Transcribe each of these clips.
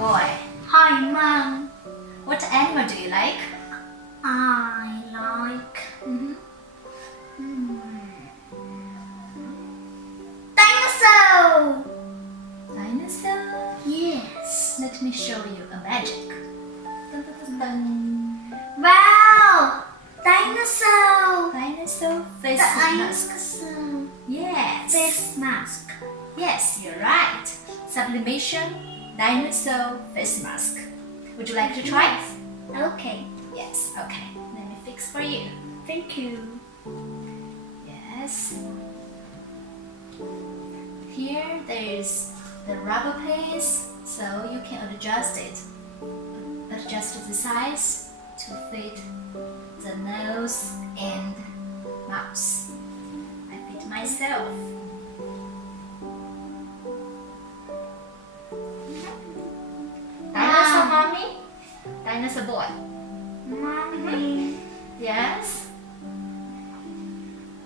boy. Hi, Mom. What animal do you like? I like dinosaur. Dinosaur? Yes. Let me show you a magic. Dun, dun, dun, dun. Wow, dinosaur. Dinosaur face mask. Dinosaur Yes. face mask. Yes, you're right. Sublimation dinosaur face mask. Would you like to try? Okay. Yes. Okay. Let me fix for you. Thank you. Yes. Here there is the rubber piece, so you can adjust it. Adjust the size to fit the nose and mouth. I fit myself. Dinosaur mommy, dinosaur boy. Mommy, Yes.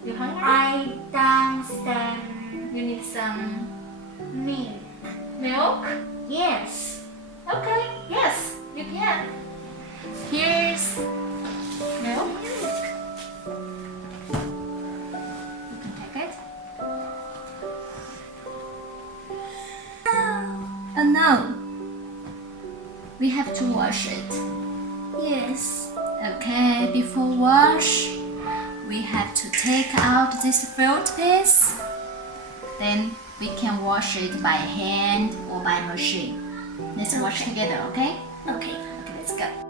You hungry? I dance some You need some milk. milk? Yes. Okay, yes, you can. Here's milk. You can take it. Oh no. We have to wash it. Yes. Okay, before wash, we have to take out this felt piece. Then we can wash it by hand or by machine. Let's wash together, okay? Okay. Okay, let's go.